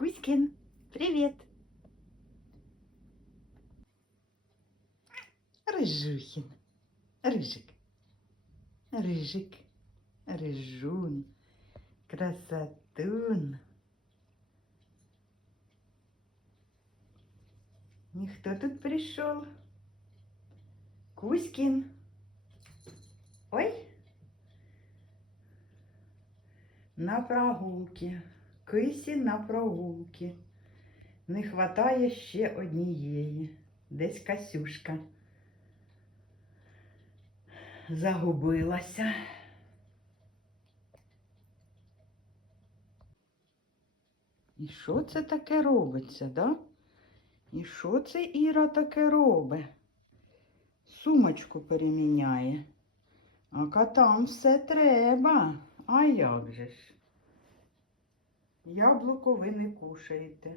Кузькин, привет! Рыжухин, рыжик, рыжик, рыжун, красотун. Никто тут пришел. Кузькин. Ой, на прогулке. Кисі на прогулки. Не хватає ще однієї. Десь Касюшка. Загубилася. І що це таке робиться, да? І що це Іра таке робить? Сумочку переміняє. А котам все треба. А як же ж? Яблуко ви не кушаєте.